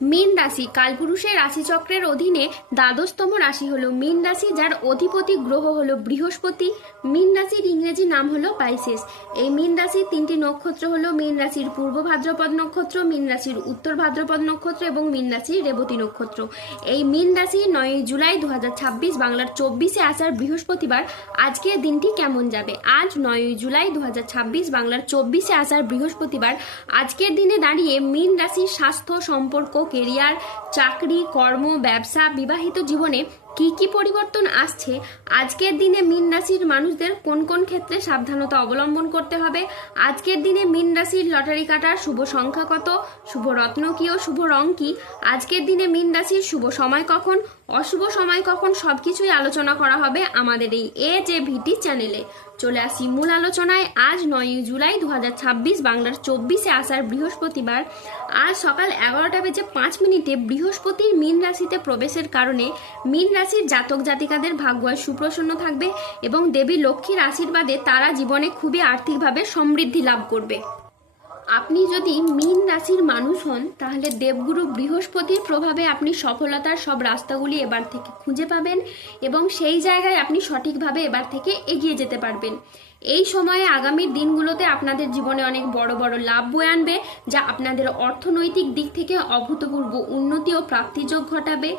মীন রাশি কালপুরুষের রাশিচক্রের অধীনে দ্বাদশতম রাশি হলো মীন রাশি, যার অধিপতি গ্রহ হলো বৃহস্পতি। মীন রাশির ইংরেজি নাম হলো পাইসেস। এই মীন রাশির তিনটি নক্ষত্র হলো মীন রাশির পূর্ব ভাদ্রপদ নক্ষত্র, মীন রাশির উত্তর ভাদ্রপদ নক্ষত্র এবং মীন রাশির রেবতী নক্ষত্র। এই মীন রাশি 9 জুলাই 2026 বাংলার 24শে আষাঢ় বৃহস্পতিবার। আজকের দিনটি কেমন যাবে? আজ 9 জুলাই 2026 বাংলার 24শে আষাঢ় বৃহস্পতিবার। আজকের দিনে দাঁড়িয়ে মীন রাশির স্বাস্থ্য, সম্পর্ক, কেরিয়ার, চাকরি, কর্ম, ব্যবসা, বিবাহিত জীবনে কি কি পরিবর্তন আসছে, আজকের দিনে মীন রাশির মানুষদের কোন কোন ক্ষেত্রে সাবধানতা অবলম্বন করতে হবে, আজকের দিনে মীন রাশির লটারি কাটার শুভ সংখ্যা কত, শুভ রত্ন কি ও শুভ রং কি, আজকের দিনে মীন রাশির শুভ সময় কখন, অশুভ সময় কখন, সবকিছুই আলোচনা করা হবে আমাদের এই AJVT চ্যানেলে। চলে আসি মূল আলোচনায়। আজ 9 জুলাই 2026 বাংলার 24শে আষাঢ় বৃহস্পতিবার। আজ সকাল 11টা বেজে 5 মিনিটে বৃহস্পতির মীন রাশিতে প্রবেশের কারণে মীন রাশির জাতক জাতিকাদের ভাগ্য সুপ্রসন্ন থাকবে এবং দেবী লক্ষ্মীর আশীর্বাদে তারা জীবনে খুবই আর্থিকভাবে সমৃদ্ধি লাভ করবে। আপনি যদি মীন রাশির মানুষ হন তাহলে দেবগুরু বৃহস্পতির প্রভাবে আপনি সফলতার সব রাস্তাগুলি এবার থেকে খুঁজে পাবেন এবং সেই জায়গায় আপনি সঠিকভাবে এবার থেকে এগিয়ে যেতে পারবেন। এই সময়ে আগামী দিনগুলোতে আপনাদের জীবনে অনেক বড় বড় লাভ বয়ে আনবে, যা আপনাদের অর্থনৈতিক দিক থেকে অভূতপূর্ব উন্নতি ও প্রাপ্তিযোগ ঘটাবে।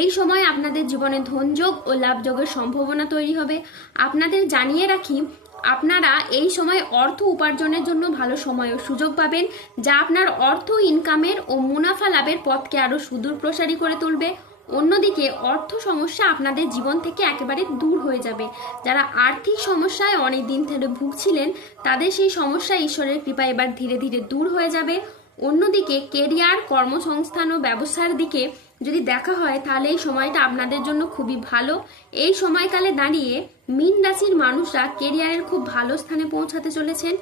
এই সময় আপনাদের জীবনে ধনযোগ ও লাভযোগের সম্ভাবনা তৈরি হবে। আপনাদের জানিয়ে রাখি, আপনারা এই সময় অর্থ উপার্জনের জন্য ভালো সময় ও সুযোগ পাবেন, যা আপনার অর্থ ইনকামের ও মুনাফা লাভের পথকে আরো সুদূর প্রসারী করে তুলবে। অন্যদিকে অর্থ সমস্যা আপনাদের জীবন থেকে একেবারে দূর হয়ে যাবে। যারা আর্থিক সমস্যায় অনেক দিন ধরে ভুগছিলেন তাদের সেই সমস্যা ঈশ্বরের কৃপায় এবার ধীরে ধীরে দূর হয়ে যাবে। অন্যদিকে কেরিয়ার, কর্মসংস্থান ও ব্যবসার দিকে যদি দেখা হয় তাহলে এই সময়টা আপনাদের জন্য খুবই ভালো। এই সময়কালে দাঁড়িয়ে মীন রাশির মানুষরা কেরিয়ারের খুব ভালো স্থানে পৌঁছাতে চলেছেন।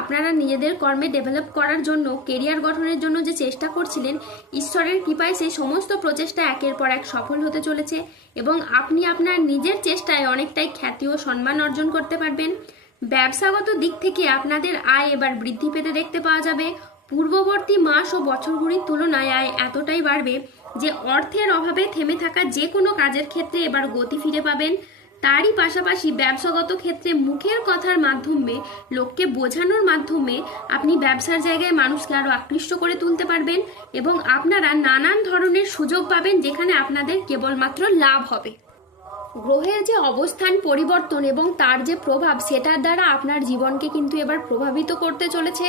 আপনারা নিজেদের কর্মে ডেভেলপ করার জন্য, কেরিয়ার গঠনের জন্য যে চেষ্টা করছিলেন, ঈশ্বরের কৃপায় সেই সমস্ত প্রচেষ্টা একের পর এক সফল হতে চলেছে এবং আপনি আপনার নিজের চেষ্টায় অনেকটাই খ্যাতি ও সম্মান অর্জন করতে পারবেন। ব্যবসাগত দিক থেকে আপনাদের আয় এবার বৃদ্ধি পেতে দেখতে পাওয়া যাবে। পূর্ববর্তী মাস ও বছরগুলির তুলনায় আয় এতটাই বাড়বে যে অর্থের অভাবে থেমে থাকা যে কোনো কাজের ক্ষেত্রে এবার গতি ফিরে পাবেন। তারই পাশাপাশি ব্যবসাগত ক্ষেত্রে মুখের কথার মাধ্যমে, লোককে বোঝানোর মাধ্যমে আপনি ব্যবসার জায়গায় মানুষকে আরো আকৃষ্ট করে তুলতে পারবেন এবং আপনারা নানান ধরনের সুযোগ পাবেন যেখানে আপনাদের কেবলমাত্র লাভ হবে। গ্রহের যে অবস্থান পরিবর্তন এবং তার যে প্রভাব, সেটার দ্বারা আপনার জীবনকে কিন্তু এবার প্রভাবিত করতে চলেছে।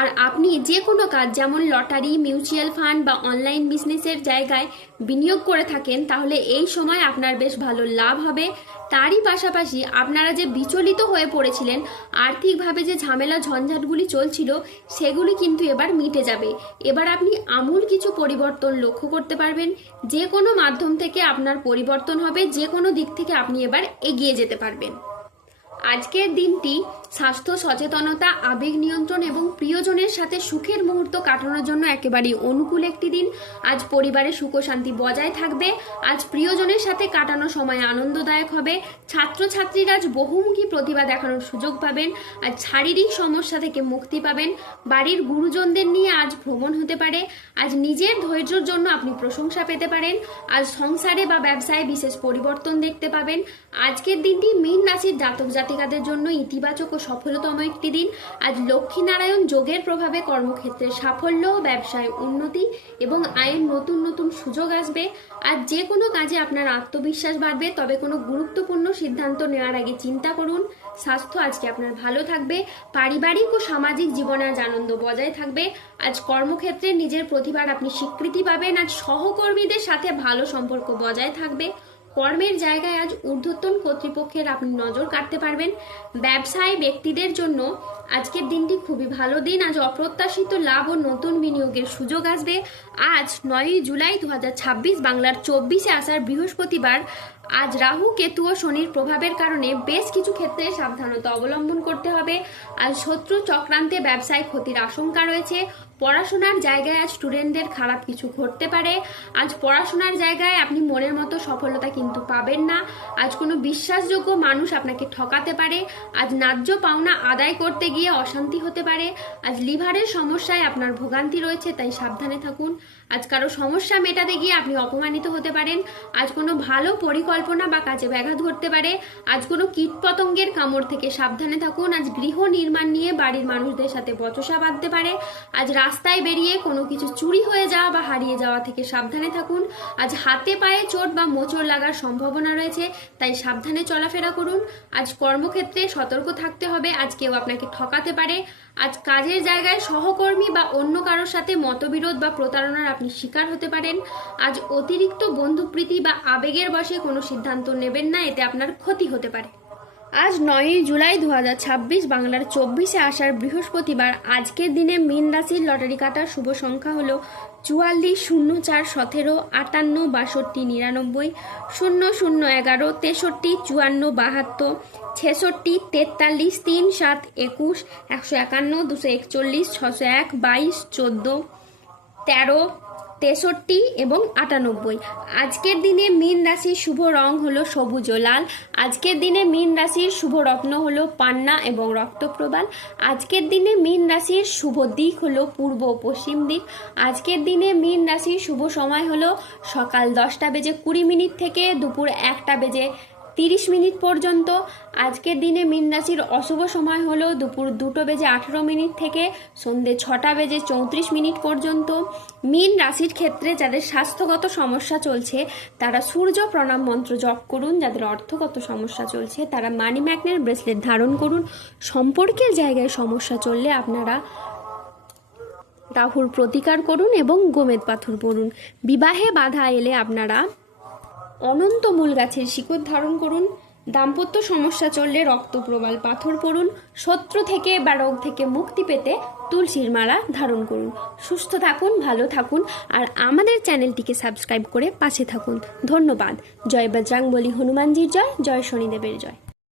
আর আপনি যে কোনো কাজ, যেমন লটারি, মিউচুয়াল ফান্ড বা অনলাইন বিজনেসের জায়গায় বিনিয়োগ করে থাকেন, তাহলে এই সময় আপনার বেশ ভালো লাভ হবে। তারই পাশাপাশি আপনারা যে বিচলিত হয়ে পড়েছিলেন, আর্থিকভাবে যে ঝামেলা ঝঞ্ঝাটগুলি চলছিল, সেগুলি কিন্তু এবার মিটে যাবে। এবার আপনি আমূল কিছু পরিবর্তন লক্ষ্য করতে পারবেন। যে কোনো মাধ্যম থেকে আপনার পরিবর্তন হবে, যে কোনো দিক থেকে আপনি এবার এগিয়ে যেতে পারবেন। আজকের দিনটি স্বাস্থ্য সচেতনতা, আবেগ নিয়ন্ত্রণ এবং প্রিয়জনের সাথে সুখের মুহূর্ত কাটানোর জন্য একেবারেই অনুকূল একটি দিন। আজ পরিবারে সুখ শান্তি বজায় থাকবে। আজ প্রিয়জনের সাথে কাটানো সময় আনন্দদায়ক হবে। ছাত্রছাত্রীরা আজ বহুমুখী প্রতিভা দেখানোর সুযোগ পাবেন। আজ শারীরিক সমস্যা থেকে মুক্তি পাবেন। বাড়ির গুরুজনদের নিয়ে আজ ভ্রমণ হতে পারে। আজ নিজের ধৈর্যের জন্য আপনি প্রশংসা পেতে পারেন। আজ সংসারে বা ব্যবসায় বিশেষ পরিবর্তন দেখতে পাবেন। আজকের দিনটি মীন রাশির জাতক জাতিকাদের জন্য ইতিবাচক ও সফলতম একটি দিন। আজ লক্ষ্মীনারায়ণ যোগের প্রভাবে কর্মক্ষেত্রে সাফল্য, ব্যবসায় উন্নতি এবং আয়ের নতুন নতুন সুযোগ আসবে। আজ যে কোনো কাজে আপনার আত্মবিশ্বাস বাড়বে, তবে কোনো গুরুত্বপূর্ণ সিদ্ধান্ত নেওয়ার আগে চিন্তা করুন। স্বাস্থ্য আজকে আপনার ভালো থাকবে। পারিবারিক ও সামাজিক জীবনে আজ আনন্দ বজায় থাকবে। আজ কর্মক্ষেত্রে নিজের প্রতিভার আপনি স্বীকৃতি পাবেন। আজ সহকর্মীদের সাথে ভালো সম্পর্ক বজায় থাকবে। কর্মের জায়গায় আজ ঊর্ধ্বতন কর্তৃপক্ষের আপনি নজর কাটতে পারবেন। ব্যবসায়ী ব্যক্তিদের জন্য আজকের দিনটি খুবই ভালো দিন। আজ অপ্রত্যাশিত লাভ ও নতুন বিনিয়োগের সুযোগ আসবে। আজ 9 জুলাই 2026 বাংলার 24শে আষাঢ় বৃহস্পতিবার। আজ রাহু, কেতু ও শনির প্রভাবের কারণে বেশ কিছু ক্ষেত্রে সাবধানতা অবলম্বন করতে হবে। আজ শত্রু চক্রান্তে ব্যবসায় ক্ষতির আশঙ্কা রয়েছে। পড়াশোনার জায়গায় আজ স্টুডেন্টদের খারাপ কিছু ঘটতে পারে। আজ পড়াশোনার জায়গায় আপনি মনের মতো সফলতা কিন্তু পাবেন না। আজ কোনো বিশ্বাসযোগ্য মানুষ আপনাকে ঠকাতে পারে। আজ ন্যায্য পাওনা আদায় করতে গিয়ে অশান্তি হতে পারে। আজ লিভারের সমস্যায় আপনার ভোগান্তি রয়েছে, তাই সাবধানে থাকুন। আজ কারো সমস্যা মেটাতে গিয়ে আপনি অপমানিত হতে পারেন। আজ কোনো ভালো পরিকল্পনা বা কাজে ব্যাঘাত ঘটতে পারে। আজ কোনো কীটপতঙ্গের কামড় থেকে সাবধানে থাকুন। আজ গৃহ নির্মাণ নিয়ে বাড়ির মানুষদের সাথে বচসা বাঁধতে পারে। আজ রাস্তায় বেরিয়ে কোনো কিছু চুরি হয়ে যাওয়া বা হারিয়ে যাওয়া থেকে সাবধানে থাকুন। আজ হাতে পায়ে চোট বা মোচড় লাগার সম্ভাবনা রয়েছে, তাই সাবধানে চলাফেরা করুন। আজ কর্মক্ষেত্রে সতর্ক থাকতে হবে। আজ কেউ আপনাকে ঠকাতে পারে। আজ কাজের জায়গায় সহকর্মী বা অন্য কারোর সাথে মতবিরোধ বা প্রতারণার আপনি শিকার হতে পারেন। আজ অতিরিক্ত বন্ধুপ্রীতি বা আবেগের বশে কোনো সিদ্ধান্ত নেবেন না, এতে আপনার ক্ষতি হতে পারে। আজ 9 জুলাই 2026 বাংলার 24শে আষাঢ় বৃহস্পতিবার। আজকের দিনে মীন রাশির লটারি কাটার শুভ সংখ্যা হলো 44, 04, 17, 58, 62, 99, 00, 11, 63, 54, 72, 66, 43, 3, 7, 21, 151, 241, 601, 22, 14, 13, 63 এবং 98। আজকের দিনে মীন রাশির শুভ রং হলো সবুজ ও লাল। আজকের দিনে মীন রাশির শুভ রত্ন হলো পান্না এবং রক্তপ্রবাল। আজকের দিনে মীন রাশির শুভ দিক হলো পূর্ব ও পশ্চিম দিক। আজকের দিনে মীন রাশির শুভ সময় হলো সকাল 10:20 থেকে দুপুর 1:30 পর্যন্ত। আজকের দিনে মীন রাশির অশুভ সময় হলো দুপুর 2:18 থেকে সন্ধ্যে 6:34 পর্যন্ত। মীন রাশির ক্ষেত্রে যাদের স্বাস্থ্যগত সমস্যা চলছে তারা সূর্য প্রণাম মন্ত্র জপ করুন। যাদের অর্থগত সমস্যা চলছে তারা মানি ম্যাগনেট ব্রেসলেট ধারণ করুন। সম্পর্কের জায়গায় সমস্যা চললে আপনারা রাহুর প্রতিকার করুন এবং গোমেদ পাথর পড়ুন। বিবাহে বাধা এলে আপনারা অনন্ত মূল গাছের শিকড় ধারণ করুন। দাম্পত্য সমস্যা চললে রক্তপ্রবাল পাথর পড়ুন। শত্রু থেকে বা রোগ থেকে মুক্তি পেতে তুলসীর মালা ধারণ করুন। সুস্থ থাকুন, ভালো থাকুন আর আমাদের চ্যানেলটিকে সাবস্ক্রাইব করে পাশে থাকুন। ধন্যবাদ। জয় বজরংবলী, হনুমানজির জয়, জয় শনিদেবের জয়।